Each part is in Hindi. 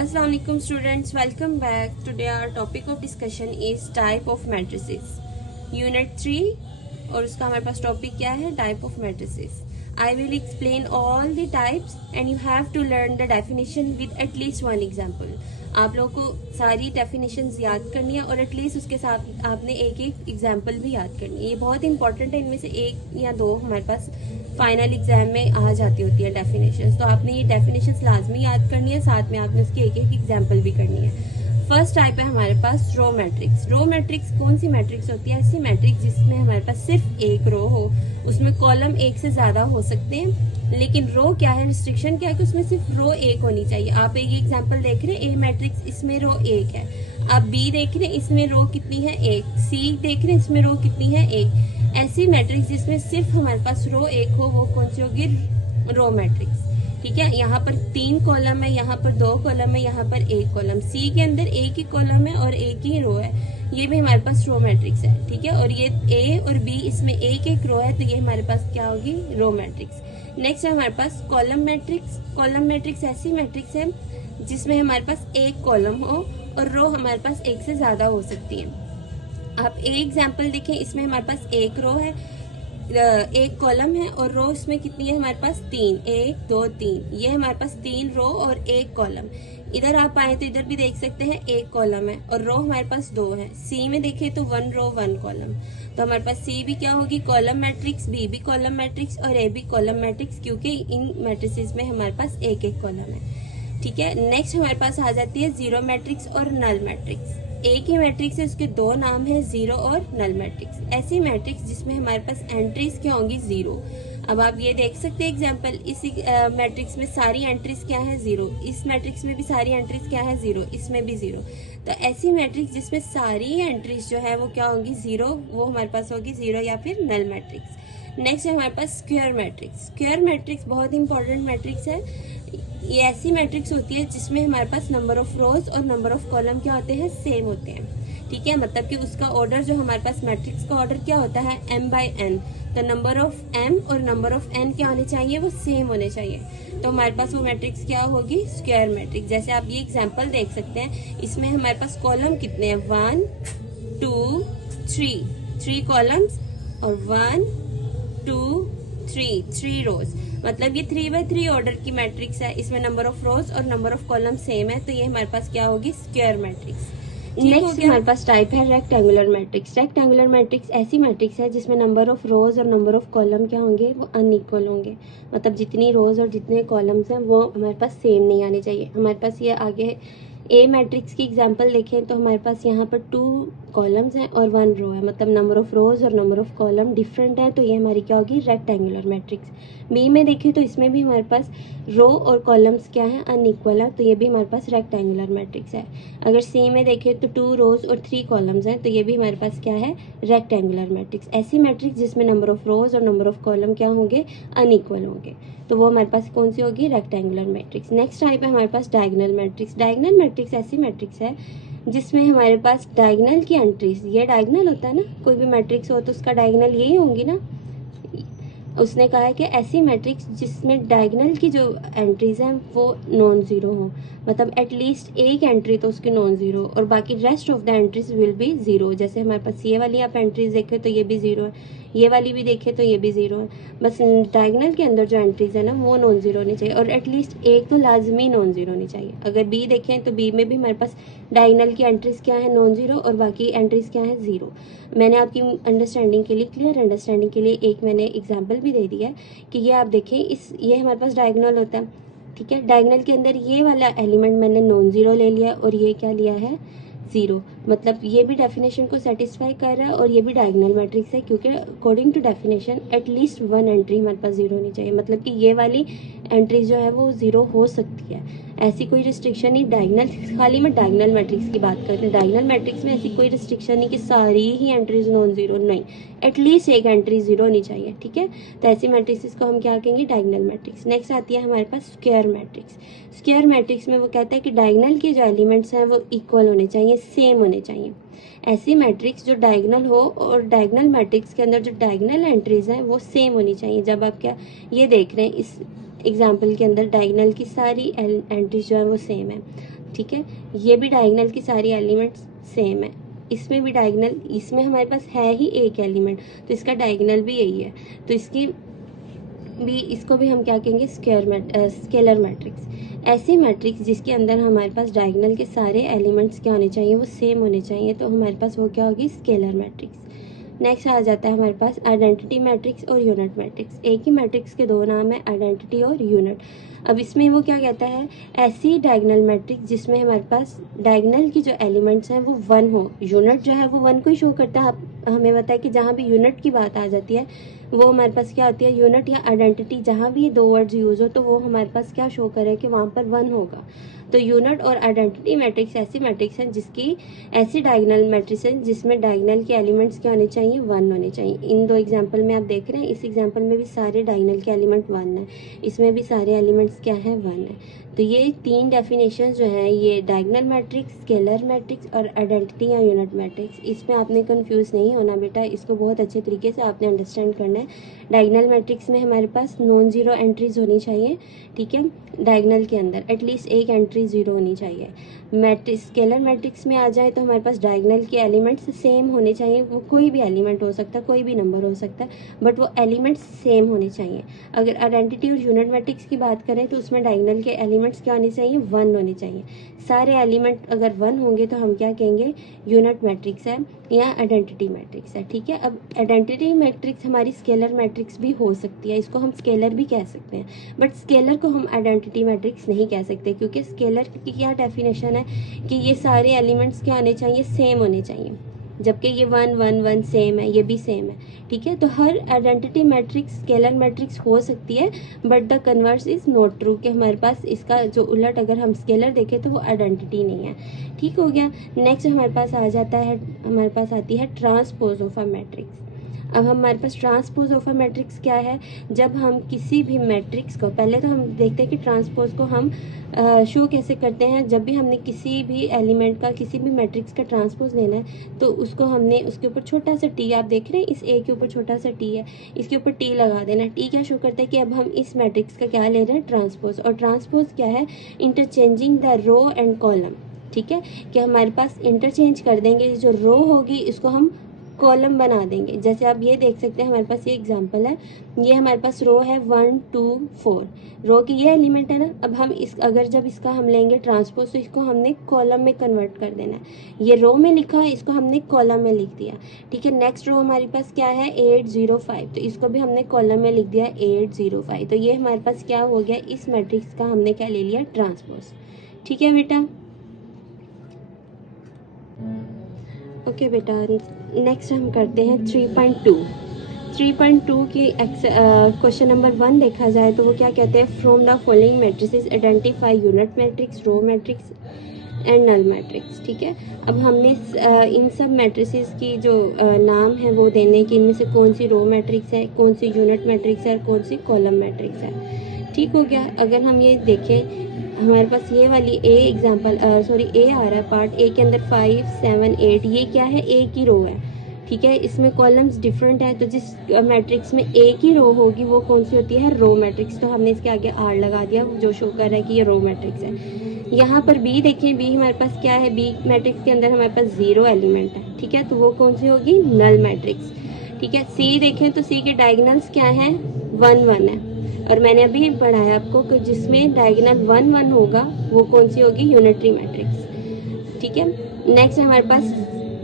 Assalamu alaikum students, welcome back. Today our topic of discussion is type of matrices. Unit 3 और उसका हमारे पास टॉपिक क्या है? Type of matrices. I will explain all the types and you have to learn the definition with at least one example. आप लोगों को सारी डेफिनेशंस याद करनी है और एटलीस्ट उसके साथ आपने एक एक एग्जाम्पल भी याद करनी है. ये बहुत इंपॉर्टेंट है. इनमें से एक या दो हमारे पास फाइनल एग्जाम में आ जाती होती है डेफिनेशंस. तो आपने ये डेफिनेशंस लाजमी याद करनी है, साथ में आपने उसकी एक एक एग्जाम्पल भी करनी है. फर्स्ट टाइप है हमारे पास रो मैट्रिक्स. रो मैट्रिक्स कौन सी मैट्रिक्स होती है? ऐसी मैट्रिक्स जिसमें हमारे पास सिर्फ एक रो हो, उसमें कॉलम एक से ज्यादा हो सकते हैं, लेकिन रो क्या है, रिस्ट्रिक्शन क्या है कि उसमें सिर्फ रो एक होनी चाहिए. आप एक एग्जांपल देख रहे हैं, ए मैट्रिक्स, इसमें रो एक है. आप बी देख रहे हैं, इसमें रो कितनी है? एक. सी देख रहे हैं, इसमें रो कितनी है? एक. ऐसी मैट्रिक्स जिसमें सिर्फ हमारे पास रो एक हो, वो कौन सी होगी? Row matrix. ठीक है. यहाँ पर 3 कॉलम है, यहाँ पर 2 कॉलम है, यहाँ पर 1 कॉलम. सी के अंदर एक ही कॉलम है और एक ही रो है, ये भी हमारे पास रो मैट्रिक्स है. ठीक है. और ये ए और बी, इसमें एक एक रो है, तो ये हमारे पास क्या होगी? Row matrix. नेक्स्ट है हमारे पास कॉलम मैट्रिक्स. कॉलम मैट्रिक्स ऐसी मैट्रिक्स है जिसमें हमारे पास एक कॉलम हो और रो हमारे पास एक से ज्यादा हो सकती है. आप एक एग्जांपल देखें, इसमें हमारे पास एक रो है, एक कॉलम है और रो इसमें कितनी है हमारे पास? 3. 1 2 3. ये हमारे पास 3 रो और एक कॉलम. इधर आप आए तो इधर भी देख सकते हैं, एक कॉलम है और रो हमारे पास 2 है. सी में देखें तो 1 रो 1 कॉलम. तो हमारे पास सी भी क्या होगी? Column matrix. बी भी कॉलम मैट्रिक्स और ए भी कॉलम मैट्रिक्स, क्योंकि इन मैट्रिसेस में हमारे पास एक एक कॉलम है. ठीक है. नेक्स्ट हमारे पास आ जाती है जीरो मैट्रिक्स और नल मैट्रिक्स. एक ही मैट्रिक्स है, उसके दो नाम है, जीरो और नल मैट्रिक्स. ऐसी मैट्रिक्स जिसमें हमारे पास एंट्रीज क्या होंगी? जीरो. अब आप ये देख सकते हैं एग्जांपल, इस मैट्रिक्स में सारी एंट्रीज क्या है? जीरो. इस मैट्रिक्स में भी सारी एंट्रीज क्या है? जीरो. इसमें भी जीरो. तो ऐसी मैट्रिक्स जिसमें सारी एंट्रीज जो है वो क्या होंगी? जीरो. वो हमारे पास होगी जीरो या फिर नल मैट्रिक्स. नेक्स्ट है हमारे पास स्क्वायर मैट्रिक्स. स्क्वायर मैट्रिक्स बहुत इंपॉर्टेंट मैट्रिक्स है. ये ऐसी मैट्रिक्स होती है जिसमें हमारे पास नंबर ऑफ रोज और नंबर ऑफ कॉलम क्या होते हैं? सेम होते हैं. ठीक है. मतलब कि उसका ऑर्डर जो हमारे पास मैट्रिक्स का ऑर्डर क्या होता है? m/n. तो नंबर ऑफ m और नंबर ऑफ n क्या होने चाहिए? वो सेम होने चाहिए. तो हमारे पास वो मैट्रिक्स क्या होगी? Square matrix. जैसे आप ये एग्जांपल देख सकते हैं, इसमें हमारे पास कॉलम कितने हैं? 1 2 3 कॉलम्स और 1 2 3 रोज. मतलब ये 3/3 ऑर्डर की मैट्रिक्स है. इसमें नंबर ऑफ रोज और नंबर ऑफ कॉलम सेम है, तो ये हमारे पास क्या होगी? Square matrix. नेक्स्ट हमारे पास टाइप है रेक्टेंगुलर मैट्रिक्स. रेक्टेंगुलर मैट्रिक्स ऐसी मैट्रिक्स है जिसमें नंबर ऑफ रोज और नंबर ऑफ कॉलम क्या होंगे? वो अनइक्वल होंगे. मतलब जितनी रोज और जितने कॉलम्स हैं वो हमारे पास सेम नहीं आने चाहिए. हमारे पास ये आगे ए मैट्रिक्स की एग्जांपल देखें तो हमारे पास यहाँ पर 2 कॉलम्स हैं और 1 रो है. मतलब नंबर ऑफ रोज और नंबर ऑफ कॉलम डिफरेंट है, तो ये हमारी क्या होगी? Rectangular matrix. बी में देखें तो इसमें भी हमारे पास रो और कॉलम्स क्या है? अनइक्वल है, तो ये भी हमारे पास रेक्टेंगुलर मैट्रिक्स है. अगर सी में देखें तो 2 रोज और 3 कॉलम्स हैं, तो ये भी हमारे पास क्या है? Rectangular matrix. ऐसी मैट्रिक्स जिसमें नंबर ऑफ रोज और नंबर ऑफ कॉलम क्या होंगे? अनइक्वल होंगे, तो वो हमारे पास कौन सी होगी? Rectangular matrix. नेक्स्ट टाइप है हमारे पास डायगोनल मैट्रिक्स. डायगोनल मैट्रिक्स ऐसी मैट्रिक्स है जिसमें हमारे पास डायगोनल की एंट्रीज, ये डायगोनल होता है ना, कोई भी मैट्रिक्स हो तो उसका डायगोनल यही होंगी ना. उसने कहा है कि ऐसी मैट्रिक्स जिसमें डायगोनल की जो एंट्रीज हैं वो नॉन जीरो हो. मतलब एटलीस्ट एक एंट्री तो उसकी नॉन जीरो और बाकी rest of the entries will be zero. जैसे हमारे पास ये वाली आप एंट्रीज देखें तो ये भी जीरो है, ये वाली भी देखें तो ये भी जीरो है. बस डायगोनल के अंदर जो एंट्रीज है ना वो नॉन जीरो होनी चाहिए और एटलीस्ट एक तो लाजमी नॉन जीरो होनी चाहिए. अगर बी देखें तो बी में भी हमारे पास डायगोनल की एंट्रीज क्या है? नॉन जीरो और बाकी एंट्रीज क्या है? जीरो. मैंने आपकी अंडरस्टैंडिंग के लिए, क्लियर अंडरस्टैंडिंग के लिए एक मैंने एग्जाम्पल भी दे दिया है कि ये आप देखें, ये हमारे पास डायगोनल होता है. ठीक है. डायगोनल के अंदर ये वाला एलिमेंट मैंने नॉन जीरो ले लिया और ये क्या लिया है? जीरो. मतलब ये भी डेफिनेशन को सेटिस्फाई कर रहा है और ये भी डायगोनल मैट्रिक्स है, क्योंकि according to definition at least 1 entry हमारे पास जीरो होनी चाहिए. मतलब कि ये वाली एंट्री जो है वो जीरो हो सकती है. ऐसी कोई रिस्ट्रिक्शन नहीं. डायगोनल, खाली मैं डायगोनल मैट्रिक्स की बात कर रही हूँ. डायगोनल मैट्रिक्स में ऐसी कोई रिस्ट्रिक्शन नहीं कि सारी ही एंट्रीज नॉन जीरो, नहीं. एटलीस्ट एक एंट्री जीरो होनी चाहिए. ठीक है. तो ऐसी मैट्रिक्स को हम क्या कहेंगे? Diagonal matrix. नेक्स्ट आती है हमारे पास स्क्वायर मैट्रिक्स. स्क्वायर मैट्रिक्स में वो कहता है कि डायगोनल के जो एलिमेंट्स हैं वो इक्वल होने चाहिए, सेम होने चाहिए. ऐसी मैट्रिक्स जो डायगोनल हो और डायगोनल मैट्रिक्स के अंदर जो डायगोनल एंट्रीज हैं वो सेम होनी चाहिए. जब आप क्या ये देख रहे हैं, इस एग्जाम्पल के अंदर डायगोनल की सारी एंट्रीज जो है वो सेम है. ठीक है। ये भी डायगोनल की सारी एलिमेंट्स सेम है, इसमें भी डायगोनल, इसमें हमारे पास है ही एक एलिमेंट, तो इसका डायगोनल भी यही है, तो इसको भी हम क्या कहेंगे, स्केलर मैट्रिक्स। ऐसी मैट्रिक्स जिसके अंदर हमारे पास डायगोनल के सारे एलिमेंट्स क्या होने चाहिए, वो सेम होने चाहिए, तो हमारे पास वो क्या होगी, स्केलर मैट्रिक्स। नेक्स्ट आ जाता है हमारे पास आइडेंटिटी मैट्रिक्स और यूनिट मैट्रिक्स। एक ही मैट्रिक्स के दो नाम है, आइडेंटिटी और यूनिट। अब इसमें वो क्या कहता है, ऐसी डायगोनल मैट्रिक्स जिसमें हमारे पास डायगोनल की जो एलिमेंट्स हैं वो 1 हो, यूनिट जो है वो 1 को ही शो करता है। हमें पता है कि जहाँ भी यूनिट की बात आ जाती है वो हमारे पास क्या होती है, यूनिट या आइडेंटिटी, जहाँ भी ये दो वर्ड्स यूज हो तो वो हमारे पास क्या शो करे कि वहाँ पर 1 होगा। तो यूनिट और आइडेंटिटी मैट्रिक्स ऐसी मैट्रिक्स हैं जिसकी, ऐसी डायगोनल मैट्रिक्स हैं जिसमें डायगोनल के एलिमेंट्स क्या होने चाहिए, 1 होने चाहिए। इन दो एग्जांपल में आप देख रहे हैं, इस एग्जांपल में भी सारे डायगोनल के एलिमेंट 1 है, इसमें भी सारे एलिमेंट्स क्या है, 1 है। तो ये 3 डेफिनेशन जो है, ये डायगोनल मैट्रिक्स, स्केलर मैट्रिक्स और आइडेंटिटी या यूनिट मैट्रिक्स, इसमें आपने कंफ्यूज नहीं होना बेटा, इसको बहुत अच्छे तरीके से आपने अंडरस्टैंड करना है। डायगोनल मैट्रिक्स में हमारे पास नॉन जीरो एंट्रीज होनी चाहिए, ठीक है, डायगोनल के अंदर एटलीस्ट एक एंट्री 0 होनी चाहिए। मैट्रिक्स, स्केलर मैट्रिक्स में आ जाए तो हमारे पास डायगोनल के एलिमेंट्स सेम होने चाहिए, वो कोई भी एलिमेंट हो सकता है, कोई भी नंबर हो सकता है, बट वो एलिमेंट्स सेम होने चाहिए। अगर आइडेंटिटी और यूनिट मैट्रिक्स की बात करें तो उसमें डायगोनल के एलिमेंट्स क्या होने चाहिए, 1 होने चाहिए। सारे एलिमेंट अगर 1 होंगे तो हम क्या कहेंगे, यूनिट मैट्रिक्स है या आइडेंटिटी मैट्रिक्स है, ठीक है। अब आइडेंटिटी मैट्रिक्स हमारी स्केलर मैट्रिक्स भी हो सकती है, इसको हम स्केलर भी कह सकते हैं, बट स्केलर को हम आइडेंटिटी मैट्रिक्स नहीं कह सकते, क्योंकि स्केलर की क्या डेफिनेशन है कि ये सारे एलिमेंट्स क्या होने चाहिए, सेम होने चाहिए, जबकि ये 1 1 1 सेम है, ये भी सेम है, ठीक है। तो हर आइडेंटिटी मैट्रिक्स स्केलर मैट्रिक्स हो सकती है, but the converse is not true, कि हमारे पास इसका जो उलट अगर हम स्केलर देखें तो वो आइडेंटिटी नहीं है, ठीक हो गया। नेक्स्ट हमारे पास आ जाता है, हमारे पास आती है ट्रांसपोज ऑफ अ मैट्रिक्स। अब हमारे पास ट्रांसपोज ऑफ अ मैट्रिक्स क्या है, जब हम किसी भी मैट्रिक्स को, पहले तो हम देखते हैं कि ट्रांसपोज को हम शो कैसे करते हैं। जब भी हमने किसी भी एलिमेंट का, किसी भी मैट्रिक्स का ट्रांसपोज लेना है तो उसको हमने, उसके ऊपर छोटा सा टी, आप देख रहे हैं इस ए के ऊपर छोटा सा टी है, इसके ऊपर टी लगा देना। टी क्या शो करता है कि अब हम इस मैट्रिक्स का क्या ले रहे हैं, ट्रांसपोज। और ट्रांसपोज क्या है, interchanging the row and column, ठीक है, कि हमारे पास इंटरचेंज कर देंगे, जो रो होगी इसको हम कॉलम बना देंगे। जैसे आप ये देख सकते हैं, हमारे पास ये एग्जांपल है, ये हमारे पास रो है 1 2 4, रो की ये एलिमेंट है ना। अब हम इस, अगर जब इसका हम लेंगे ट्रांसपोज तो इसको हमने कॉलम में कन्वर्ट कर देना है। ये रो में लिखा है, इसको हमने कॉलम में लिख दिया, ठीक है। नेक्स्ट रो हमारे पास क्या है, 805, तो इसको भी हमने कॉलम में लिख दिया 805। तो ये हमारे पास क्या हो गया, इस मैट्रिक्स का हमने क्या ले लिया, ट्रांसपोज, ठीक है बेटा। ओके बेटा, नेक्स्ट हम करते हैं 3.2। 3.2 की क्वेश्चन नंबर 1 देखा जाए तो वो क्या कहते हैं, from the following matrices identify unit matrix, row matrix and null matrix, ठीक है। अब हमने इन सब मैट्रिसेस की जो नाम है वो देने कि इनमें से कौन सी रो मैट्रिक्स है, कौन सी यूनिट मैट्रिक्स है और कौन सी कॉलम मैट्रिक्स है, ठीक हो गया। अगर हम ये देखें, हमारे पास ये वाली ए एग्जाम्पल, ए आ रहा है पार्ट ए के अंदर 5 7 8, ये क्या है, ए की रो है, ठीक है। इसमें कॉलम्स डिफरेंट है, तो जिस मैट्रिक्स में ए की रो होगी वो कौन सी होती है, रो मैट्रिक्स। तो हमने इसके आगे आर लगा दिया, जो शो कर रहा है कि ये रो मैट्रिक्स है। यहाँ पर बी देखें, बी हमारे पास क्या है, बी मैट्रिक्स के अंदर हमारे पास 0 एलिमेंट है, ठीक है, तो वो कौन सी होगी, नल मैट्रिक्स, ठीक है। सी देखें तो सी के डायगोनल्स क्या है, 1 1 है, और मैंने अभी पढ़ाया आपको कि जिसमें डायगोनल 1 1 होगा वो कौन सी होगी, यूनिटरी मैट्रिक्स, ठीक है। नेक्स्ट हमारे पास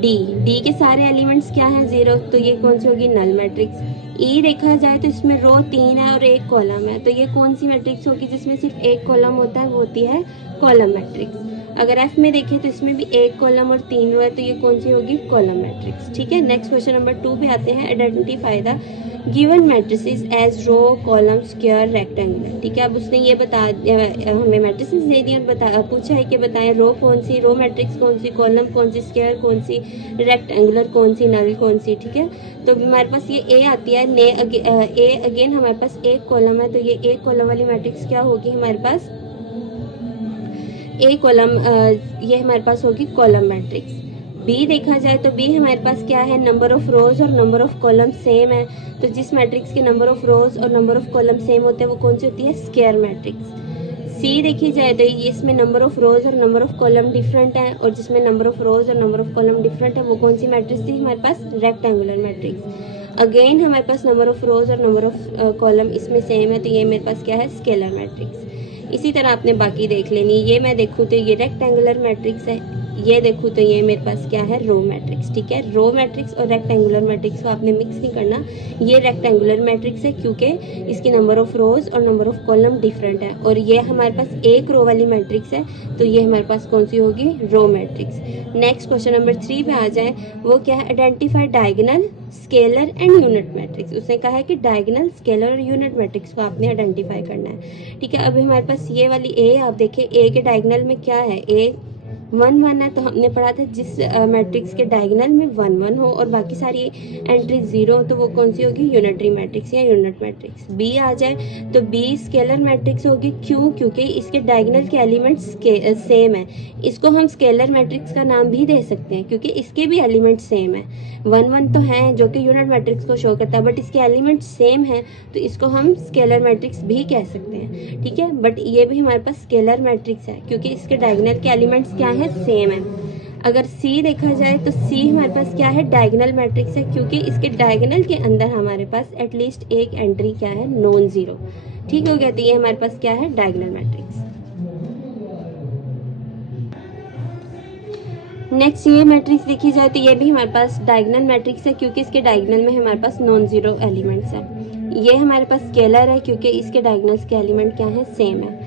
डी, डी के सारे एलिमेंट्स क्या हैं, 0, तो ये कौन सी होगी, नल मैट्रिक्स। ई देखा जाए तो इसमें रो 3 है और 1 कॉलम है, तो ये कौन सी मैट्रिक्स होगी, जिसमें सिर्फ 1 कॉलम होता है, वो होती है कॉलम मैट्रिक्स। अगर एफ में देखें तो इसमें भी 1 कॉलम और 3 रो है, तो ये कौन सी होगी, कॉलम मैट्रिक्स, ठीक है। नेक्स्ट क्वेश्चन नंबर 2 पे आते हैं, identify the given matrices as row column square rectangular, ठीक है। अब उसने ये हमें मैट्रिसेस दे दिए और पूछा है कि बताएं रो कौन सी, रो मैट्रिक्स कौन सी, कॉलम कौन सी, स्क्वायर कौन सी, रेक्टेंगुलर कौन सी, नल कौन सी, ठीक है। तो हमारे पास ये ए आती है, ए अगेन हमारे पास 1 कॉलम है, तो ये 1 कॉलम वाली मैट्रिक्स क्या होगी हमारे पास, ए कॉलम, ये हमारे पास होगी कॉलम मैट्रिक्स। बी देखा जाए तो बी हमारे पास क्या है, नंबर ऑफ रोज और नंबर ऑफ कॉलम सेम है, तो जिस मैट्रिक्स के नंबर ऑफ रोज और नंबर ऑफ कॉलम सेम होते हैं वो कौन सी होती है, स्क्वायर मैट्रिक्स। सी देखी जाए तो ये इसमें नंबर ऑफ रोज और नंबर ऑफ कॉलम डिफरेंट है, और जिसमें नंबर ऑफ रोज और नंबर ऑफ कॉलम डिफरेंट है वो कौन सी मैट्रिक्स थी हमारे पास? Rectangular matrix. अगेन हमारे पास नंबर ऑफ रोज और नंबर ऑफ कॉलम इसमें सेम है, तो ये मेरे पास क्या है? Scalar matrix. इसी तरह आपने बाकी देख लेनी। ये मैं देखूँ तो ये रेक्टेंगुलर मैट्रिक्स है, ये देखूँ तो ये मेरे पास क्या है? Row matrix. ठीक है, रो मैट्रिक्स और रेक्टेंगुलर मैट्रिक्स को आपने मिक्स नहीं करना। ये रेक्टेंगुलर मैट्रिक्स है क्योंकि इसकी नंबर ऑफ रोज और नंबर ऑफ कॉलम डिफरेंट है, और ये हमारे पास एक रो वाली मैट्रिक्स है, तो ये हमारे पास कौन सी होगी? Row matrix. Next question number 3 पे आ जाए, वो क्या है? Identify diagonal, scalar and unit matrix. उसने कहा है कि डायगोनल, स्केलर और यूनिट मैट्रिक्स को आपने आइडेंटिफाई करना है। ठीक है, अभी हमारे पास ये वाली ए, आप देखिए ए के डायगोनल में क्या है? ए 1 1 है, तो हमने पढ़ा था जिस मैट्रिक्स के डायगोनल में 1 1 हो और बाकी सारी एंट्री 0 हो तो वो कौन सी होगी? यूनिटरी मैट्रिक्स या यूनिट मैट्रिक्स। बी आ जाए तो बी स्केलर मैट्रिक्स होगी। क्यों? क्योंकि इसके डायगोनल के एलिमेंट्स सेम है। इसको हम स्केलर मैट्रिक्स का नाम भी दे सकते हैं क्योंकि इसके भी एलिमेंट्स सेम है। 1 1 तो है जो कि यूनिट मैट्रिक्स को शो करता है, बट इसके एलिमेंट्स सेम है तो इसको हम स्केलर मैट्रिक्स भी कह सकते हैं। ठीक है, बट ये भी हमारे पास स्केलर मैट्रिक्स है क्योंकि इसके डायगोनल के एलिमेंट्स क्या है? सेम है। अगर सी देखा जाए तो सी हमारे पास क्या है? डायगोनल मैट्रिक्स है क्योंकि इसके डायगोनल के अंदर हमारे पास एटलीस्ट एक एंट्री क्या है? Non zero. ठीक हो गया, तो ये हमारे पास क्या है? Diagonal matrix. नेक्स्ट ये मैट्रिक्स देखी जाए तो ये भी हमारे पास डायगोनल मैट्रिक्स है क्योंकि इसके डायगोनल में हमारे पास नॉन जीरो एलिमेंट्स है। ये हमारे पास स्केलर है क्योंकि इसके डायगोनल्स के एलिमेंट क्या है? सेम है।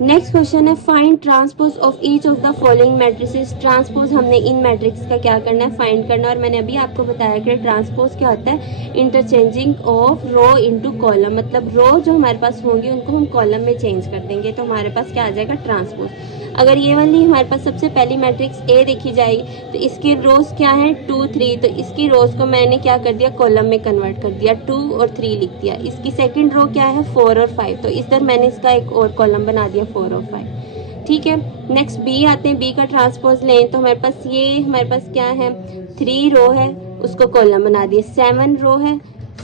नेक्स्ट क्वेश्चन है find transpose of each of the following matrices. Transpose हमने इन मैट्रिक्स का क्या करना है? फाइंड करना। और मैंने अभी आपको बताया कि ट्रांसपोज क्या होता है? Interchanging of row into column. मतलब रो जो हमारे पास होंगी उनको हम कॉलम में चेंज कर देंगे, तो हमारे पास क्या आ जाएगा? ट्रांसपोज। अगर ये वाली हमारे पास सबसे पहली मैट्रिक्स ए देखी जाए तो इसकी रोज क्या है? 2 3, तो इसकी रोज को मैंने क्या कर दिया? कॉलम में कन्वर्ट कर दिया, 2 और 3 लिख दिया। इसकी सेकंड रो क्या है? 4 और 5, तो इस तरह मैंने इसका एक और कॉलम बना दिया 4 और 5। ठीक है, नेक्स्ट बी आते हैं। बी का ट्रांसपोज लें तो हमारे पास ये हमारे पास क्या है? 3 रो है, उसको कॉलम बना दिया। 7 रो है,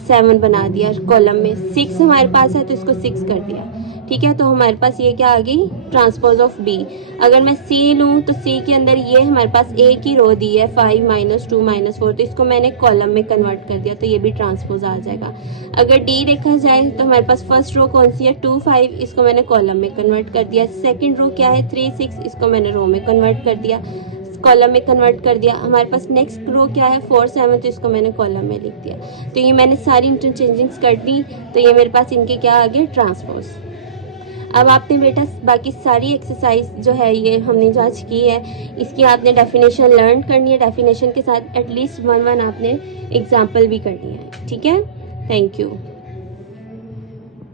7 बना दिया कॉलम में। 6 हमारे पास है तो इसको 6 कर दिया। ठीक है, तो हमारे पास ये क्या आ गई? Transpose of B. अगर मैं सी लूँ तो सी के अंदर ये हमारे पास ए की रो दी है 5 -2 -4, तो इसको मैंने कॉलम में कन्वर्ट कर दिया, तो ये भी ट्रांसपोज आ जाएगा। अगर डी देखा जाए तो हमारे पास फर्स्ट रो कौन सी है? 2 5, इसको मैंने कॉलम में कन्वर्ट कर दिया। सेकेंड रो क्या है? 3 6, इसको मैंने रो में कन्वर्ट कर दिया, कॉलम में कन्वर्ट कर दिया। हमारे पास नेक्स्ट रो क्या है? 4 7, तो इसको मैंने कॉलम में लिख दिया। तो ये मैंने सारी इंटरचेंजिंग्स कर दी, तो ये मेरे पास इनके क्या आ गए? ट्रांसपोज। अब आपने बेटा बाकी सारी एक्सरसाइज जो है ये हमने जो आज की है इसकी आपने डेफिनेशन लर्न करनी है। डेफिनेशन के साथ एटलीस्ट 1 1 आपने एग्जाम्पल भी करनी है। ठीक है, थैंक यू।